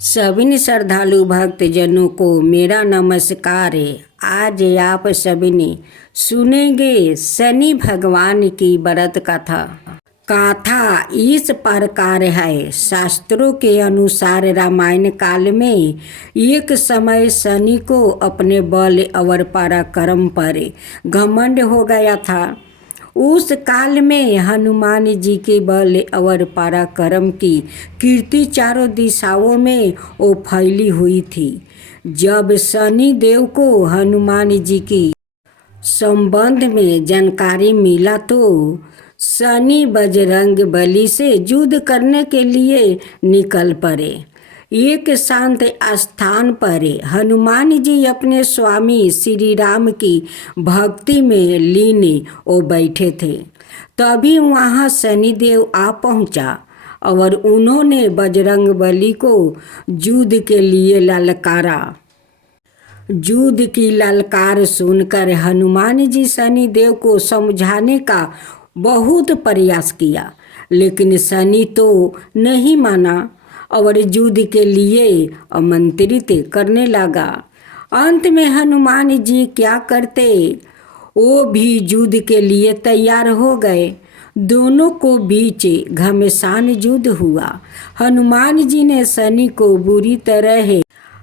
सभी श्रद्धालु भक्तजनों को मेरा नमस्कार है। आज आप सभी ने सुनेंगे शनि भगवान की व्रत कथा। कथा इस प्रकार है। शास्त्रों के अनुसार रामायण काल में एक समय शनि को अपने बल और पराक्रम पर घमंड हो गया था। उस काल में हनुमान जी के बल और पराक्रम की कीर्ति चारों दिशाओं में वो फैली हुई थी। जब शनि देव को हनुमान जी की संबंध में जानकारी मिला तो शनि बजरंग बली से युद्ध करने के लिए निकल पड़े। एक शांत स्थान पर हनुमान जी अपने स्वामी श्री राम की भक्ति में लीन हो बैठे थे। तभी वहाँ शनिदेव आ पहुँचा और उन्होंने बजरंग बली को युद्ध के लिए ललकारा। युद्ध की ललकार सुनकर हनुमान जी शनिदेव को समझाने का बहुत प्रयास किया, लेकिन शनि तो नहीं माना और युद्ध के लिए आमंत्रित करने लगा। अंत में हनुमान जी क्या करते, वो भी युद्ध के लिए तैयार हो गए। दोनों को बीच घमासान युद्ध हुआ। हनुमान जी ने शनि को बुरी तरह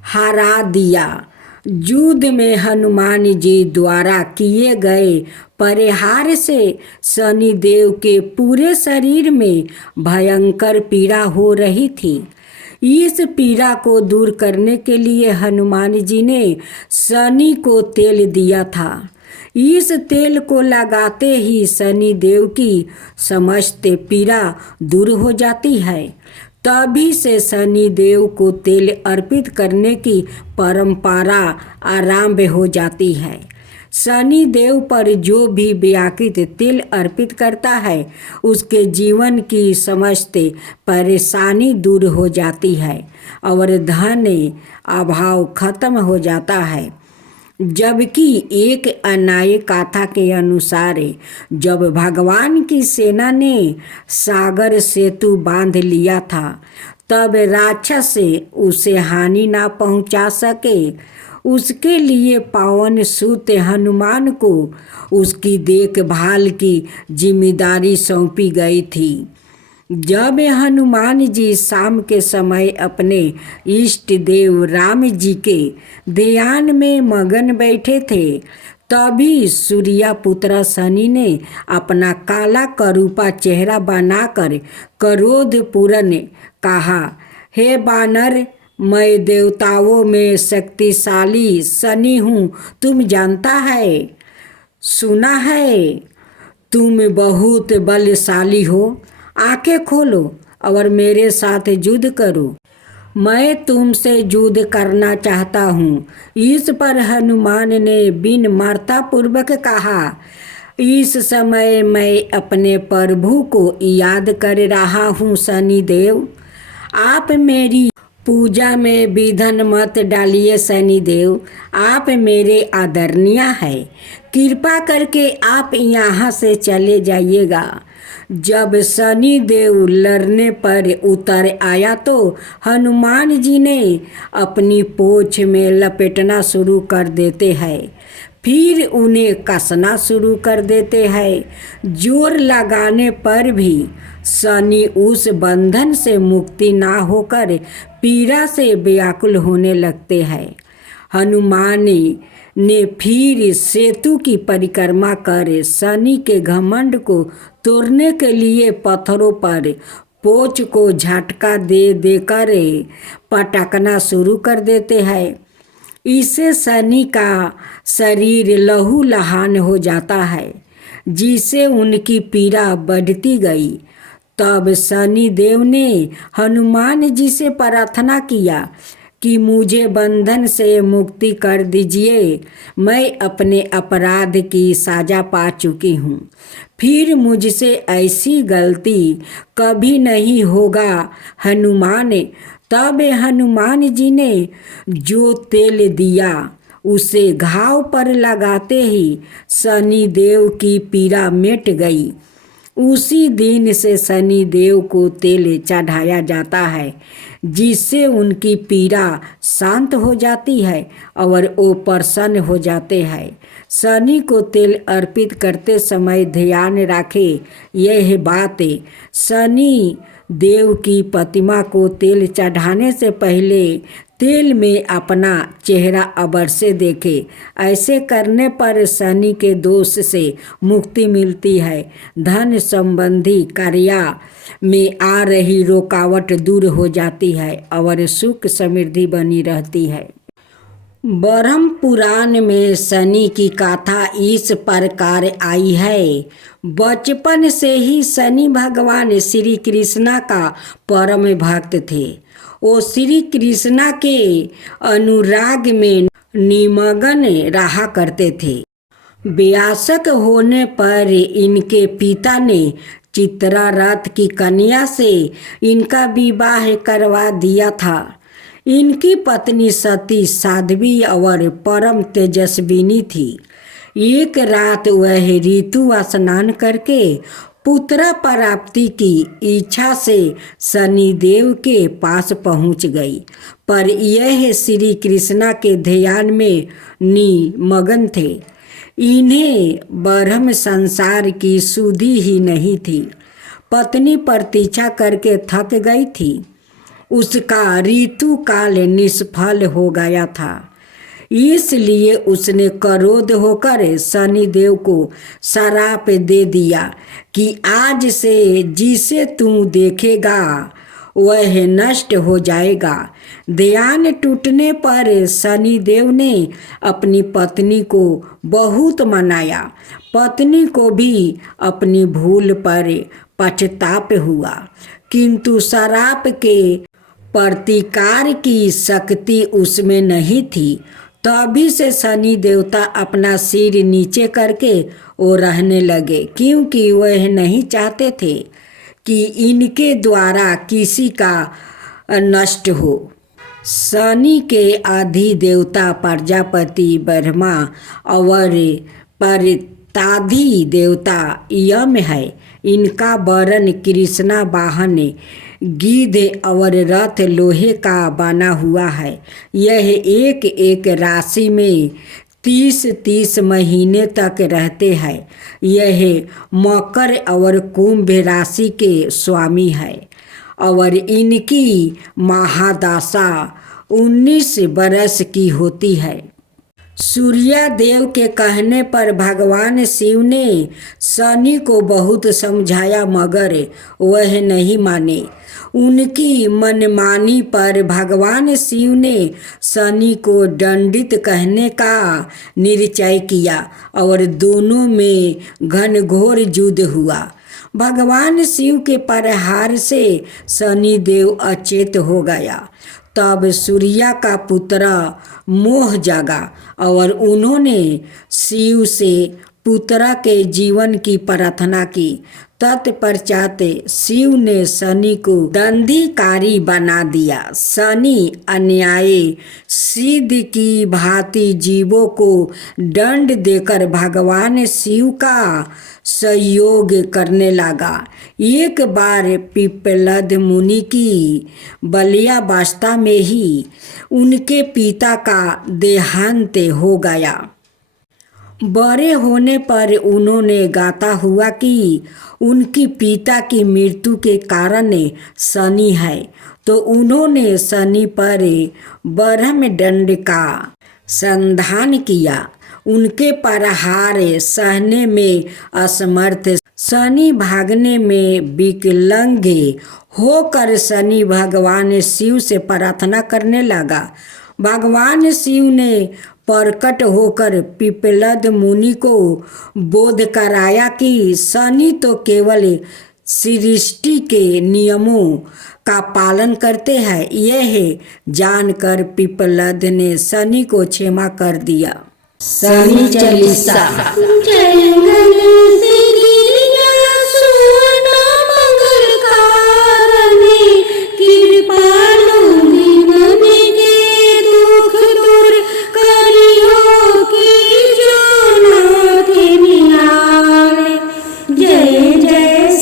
हरा दिया। युद्ध में हनुमान जी द्वारा किए गए परिहार से शनि देव के पूरे शरीर में भयंकर पीड़ा हो रही थी। इस पीड़ा को दूर करने के लिए हनुमान जी ने शनि को तेल दिया था। इस तेल को लगाते ही शनि देव की समस्त पीड़ा दूर हो जाती है। तभी से शनि देव को तेल अर्पित करने की परंपरा आरंभ हो जाती है। शनि देव पर जो भी व्याकृत तेल अर्पित करता है उसके जीवन की समस्त परेशानी दूर हो जाती है और धन अभाव खत्म हो जाता है। जबकि एक अन्य कथा के अनुसार जब भगवान की सेना ने सागर सेतु बांध लिया था तब राक्षस उसे हानि ना पहुंचा सके, उसके लिए पावन सूत हनुमान को उसकी देखभाल की जिम्मेदारी सौंपी गई थी। जब हनुमान जी शाम के समय अपने इष्ट देव राम जी के ध्यान में मगन बैठे थे, तभी सूर्या पुत्र शनि ने अपना काला करूपा चेहरा बनाकर क्रोधपूर्ण कहा, हे बानर, मैं देवताओं में शक्तिशाली शनि हूँ, तुम जानता है, सुना है, तुम बहुत बलशाली हो। आंखें खोलो और मेरे साथ युद्ध करो। मैं तुमसे युद्ध करना चाहता हूँ। इस पर हनुमान ने बिन मार्ता पूर्वक कहा, इस समय मैं अपने प्रभु को याद कर रहा हूँ शनि देव, आप मेरी पूजा में विघ्न मत डालिए। शनि देव, आप मेरे आदरणीय हैं, कृपा करके आप यहाँ से चले जाइएगा। जब शनि देव लड़ने पर उतर आया तो हनुमान जी ने अपनी पूंछ में लपेटना शुरू कर देते हैं, फिर उन्हें कसना शुरू कर देते हैं। जोर लगाने पर भी शनि उस बंधन से मुक्ति ना होकर पीड़ा से व्याकुल होने लगते हैं। हनुमान ने फिर सेतु की परिक्रमा कर शनि के घमंड को तोड़ने के लिए पत्थरों पर पोंछ को झटका दे देकर पटकना शुरू कर देते हैं। इससे शनि का शरीर लहूलुहान हो जाता है, जिससे उनकी पीड़ा बढ़ती गई। तब शनि देव ने हनुमान जी से प्रार्थना किया कि मुझे बंधन से मुक्ति कर दीजिए, मैं अपने अपराध की सजा पा चुकी हूँ, फिर मुझसे ऐसी गलती कभी नहीं होगा हनुमान। तब हनुमान जी ने जो तेल दिया उसे घाव पर लगाते ही शनि देव की पीड़ा मिट गई। उसी दिन से शनि देव को तेल चढ़ाया जाता है, जिससे उनकी पीड़ा शांत हो जाती है और वो प्रसन्न हो जाते हैं। शनि को तेल अर्पित करते समय ध्यान रखें यह बात, शनि देव की प्रतिमा को तेल चढ़ाने से पहले तेल में अपना चेहरा अवश्य देखे। ऐसे करने पर शनि के दोष से मुक्ति मिलती है। धन संबंधी कार्य में आ रही रुकावट दूर हो जाती है और सुख समृद्धि बनी रहती है। ब्रह्म पुराण में शनि की कथा इस प्रकार आई है। बचपन से ही शनि भगवान श्री कृष्णा का परम भक्त थे। वो श्री कृष्णा के अनुराग में निमग्न रहा करते थे। वयस्क होने पर इनके पिता ने चित्ररथ की कन्या से इनका विवाह करवा दिया था। इनकी पत्नी सती साध्वी और परम तेजस्विनी थी। एक रात वह ऋतु स्नान करके पुत्र प्राप्ति की इच्छा से शनिदेव के पास पहुंच गई, पर यह श्री कृष्णा के ध्यान में निमग्न थे। इन्हें ब्रह्म संसार की सुधि ही नहीं थी। पत्नी प्रतीक्षा करके थक गई थी। उसका ऋतु काल निष्फल हो गया था, इसलिए उसने क्रोध होकर शनिदेव को श्राप दे दिया कि आज से जिसे तू देखेगा वह नष्ट हो जाएगा। ध्यान टूटने पर शनिदेव ने अपनी पत्नी को बहुत मनाया। पत्नी को भी अपनी भूल पर पछताप हुआ, किंतु श्राप के प्रतिकार की शक्ति उसमें नहीं थी। तभी से शनि देवता अपना सिर नीचे करके वो रहने लगे, क्योंकि वह नहीं चाहते थे कि इनके द्वारा किसी का नष्ट हो। शनि के आदि देवता प्रजापति ब्रह्मा और प्रताधि देवता यम है। इनका वर्ण कृष्णा वाहन गिद्ध और रथ लोहे का बना हुआ है। यह एक एक राशि में 30-30 महीने तक रहते हैं। यह मकर और कुंभ राशि के स्वामी है और इनकी महादशा 19 बरस की होती है। सूर्य देव के कहने पर भगवान शिव ने शनि को बहुत समझाया, मगर वह नहीं माने। उनकी मनमानी पर भगवान शिव ने शनि को दंडित करने का निश्चय किया और दोनों में घनघोर युद्ध हुआ। भगवान शिव के प्रहार से शनि देव अचेत हो गया। तब सूर्य का पुत्र मोह जागा और उन्होंने शिव से पुत्र के जीवन की प्रार्थना की। तत्पश्चात शिव ने शनि को दंडकारी बना दिया। शनि अन्याय सिद्ध की भांति जीवों को दंड देकर भगवान शिव का सहयोग करने लगा। एक बार पिप्पलद मुनि की बाल्यावस्था में ही उनके पिता का देहांत हो गया। बड़े होने पर उन्होंने गाता हुआ कि उनकी पिता की मृत्यु के कारण शनि है, तो उन्होंने शनि पर ब्रह्मदंड का संधान किया। उनके प्रहार सहने में असमर्थ शनि भागने में विकलांग होकर शनि भगवान शिव से प्रार्थना करने लगा। भगवान शिव ने प्रकट होकर पिप्पलद मुनि को बोध कराया कि शनि तो केवल सृष्टि के नियमों का पालन करते हैं। यह जानकर पिप्पलद ने शनि को क्षमा कर दिया। शनि चालीसा। जय जय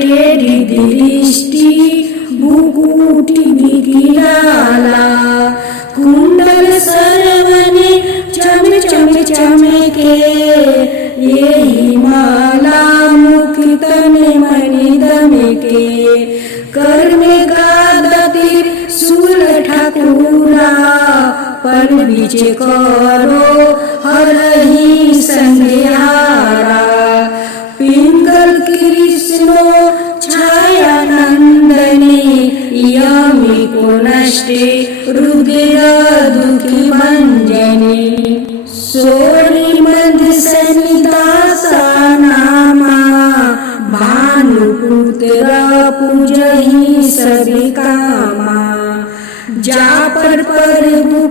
टेढ़ी दृष्टि भुकुटी गिराला कुंडल सरवने चम चम चमके यही माला मुख तने मणि दमके कर में गादती सुल ठाकुरा पर बीच करो हरही संध्यारा पिंगल कृष्णो छाया नंदनी यमी को नष्टे रुद्र दुखी भंजनी सोरी मद सनिदासा नामा भानुपुत्र पूजहि सभी कामा जा पर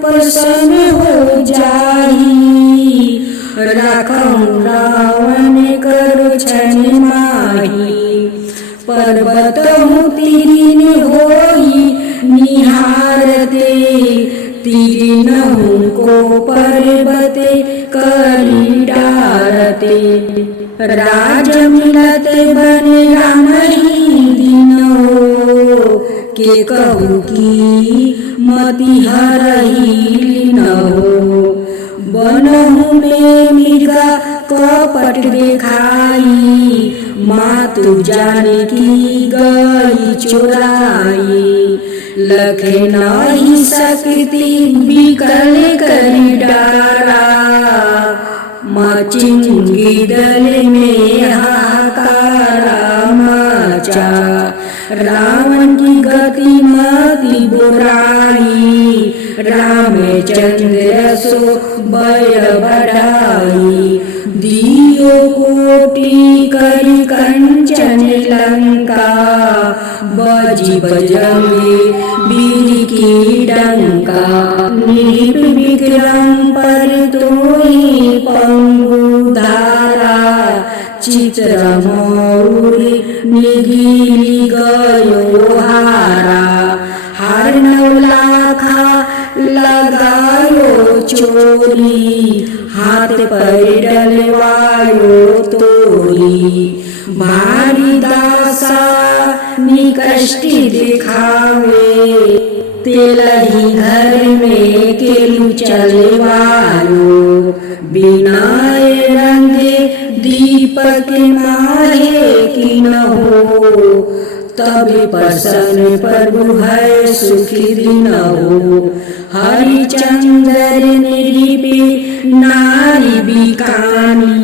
प्रसन्न हो जाही राखहु रावण कर छन माही पर्वत तीन होई निहारते तीन को पर्वते करी डारते राज मिलत बन राम ही दिनो के कहू की मति हरही न हो बनहु में मृगा कपट देखाई मातु जाने की गई चुराई लखे नहीं सकती बिकल करी डारा मचिंगी दल में हाहाकारा मचा रावण की गति मति बुराई रामचंद्र सो भय बढ़ाई दियो कोटि करी कंचन लंका बजी बजंगे वीर की डंका नीप विक्रम पर तोहि पंगु धारा चित्र मौरी निगिली गयो हारा हर नौलाखा लगायो चोरी हाथ पर डलवायो तोरी भारी दासा निकष्टि दिखावे तेलही घर में केलू चलवायो बिना रंगे दीपक माहे की न हो तब प्रसन्न प्रभु है सुखी दिन हो हरिचंद्र निरीपी नारी बिकानी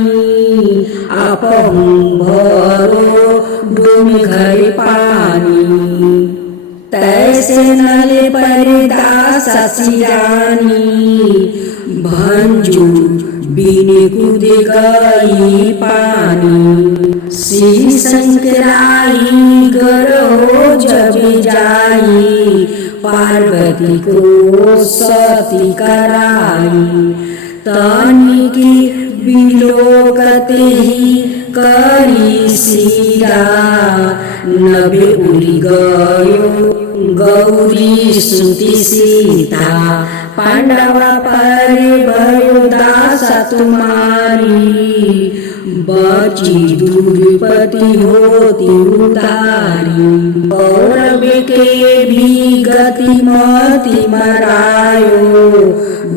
आपहु भरो डूम घर पानी तैसे नल पर दासा सिरानी भंजू बीने कूद गई पानी श्री शंकराई गरो जब जाई पार्वती को सती कराई तानी की बिलोकते ही करी सीरा नभे उड़ी गयो गौरी सुती सीता पांडवा पर भयो दासा तुम्हारी बची दुर्पति होती उतारी कौरव के भी गति मति मरायो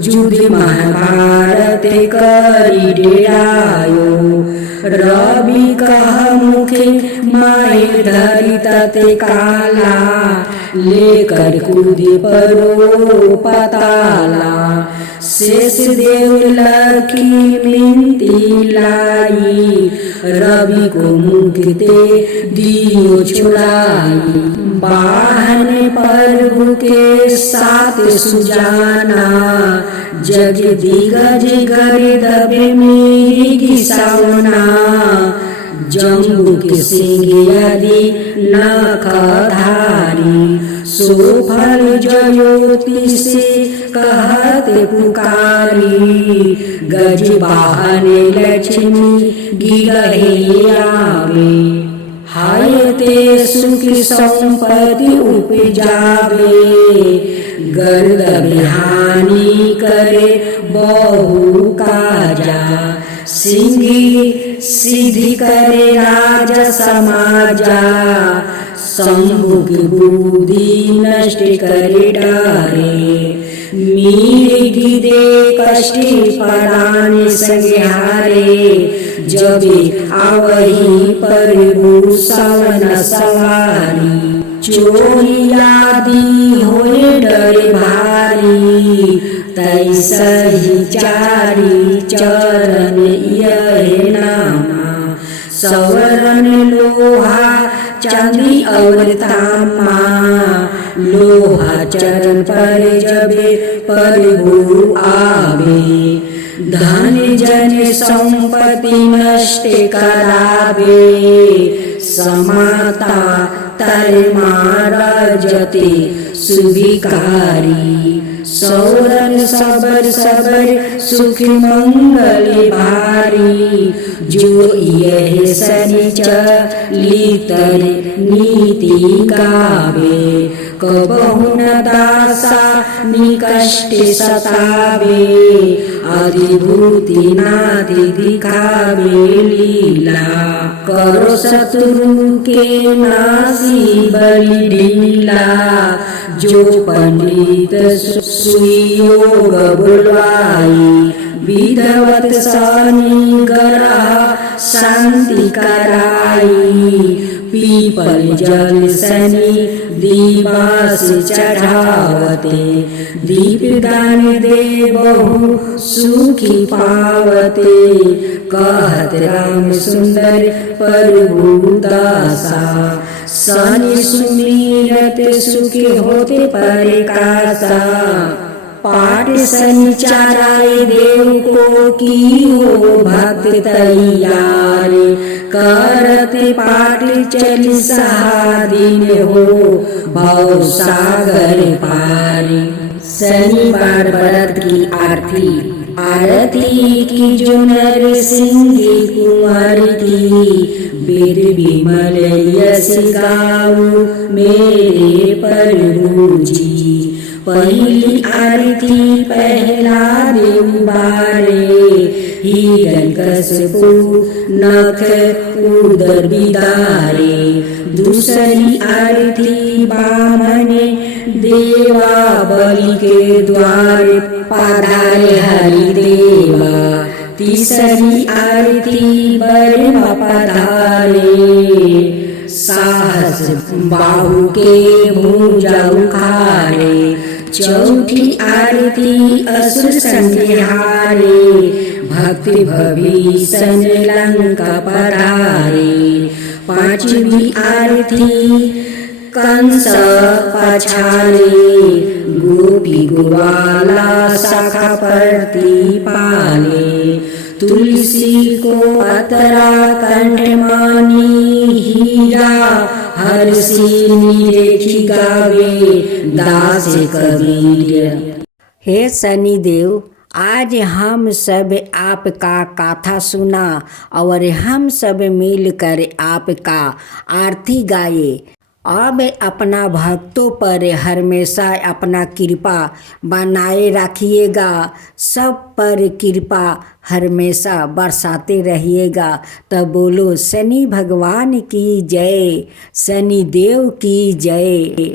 युद्ध महाभारत करी डेरायो रवि कह मुखे माए धरी तते काला लेकर कूदे परो पताला शेष देव लखी मिनती लाई रवि को मुक्ते दियो छुड़ाई बाहन प्रभु के साथ सुजाना जग दिगज गर्दभे मेरी गिसावना जम्बू के सिंह यदि नखधारी सोफल ज्योति से कहत पुकारी गज वाहन लक्ष्मी गिरहे आवे हाय ते सुख संपत्ति उपजावे गर्द हानि करे बहु काजा सिंही सिद्धि करे राजा समाजा शंभु की बुद्धि नष्ट करे डारे मीर दे कष्टि परान संहारे जबे आवही प्रभु सवन सवारी चोरियादि होए डर भारी तैसा ही चारी चरण यह नामा सवरण लोहा चांदी और तामा लोहा चरण पर जबे प्रभु आवे धन जन संपत्ति नष्ट करावे समाता तर महाराजते सुभिकारी सौरन सबर सबर सुख मंगल भारी जो यह सनिचलितर नीति गावे कबहु न दासा निकष्ट सतावे अधिभूति नादि दिखावे लीला करो शत्रु के नासी बलि ढीला जो पंडित सुयोग बुलवाई विधवत शनि ग्रह शांति कराई पीपल जल शनि दीवास चढ़ावते दीप दान दे बहु सुखी पावते कहत राम सुंदर प्रभु दासा शनि सुमिरत सुखी होते प्रकाशा पाठ संचाराय देव को की हो भक्त तैयार करत पाठ चालीसा दिन हो भव सागर पार शनिवार व्रत की आरती की जो नर सिंह कुंवर की वेद विमल यश गाऊ मेरे प्रभु जी पहली आरती पहला देव बारे हिरण्यकशिपु नख उदर बिदारे दूसरी आरती बामन देवा बलि के द्वार पधारे हरिदेवा तीसरी आरती ब्रह्म पधारे साहस बाहु के भुजा उखाड़े चौथी आरती असुर संहारे भक्ति भविष्य लंका पधारे पांचवी आरती कंस पछारे गोपी ग्वाला शाखा प्रति पाले तुलसी को अतरा कंठ मानी हीरा हर्षी निरेखी गावे दास कबीर। हे शनिदेव, आज हम सब आपका गाथा सुना और हम सब मिलकर आपका आरती गाए। अब अपना भक्तों पर हमेशा अपना कृपा बनाए रखिएगा, सब पर कृपा हमेशा बरसाते रहिएगा। तब बोलो शनि भगवान की जय, शनि देव की जय।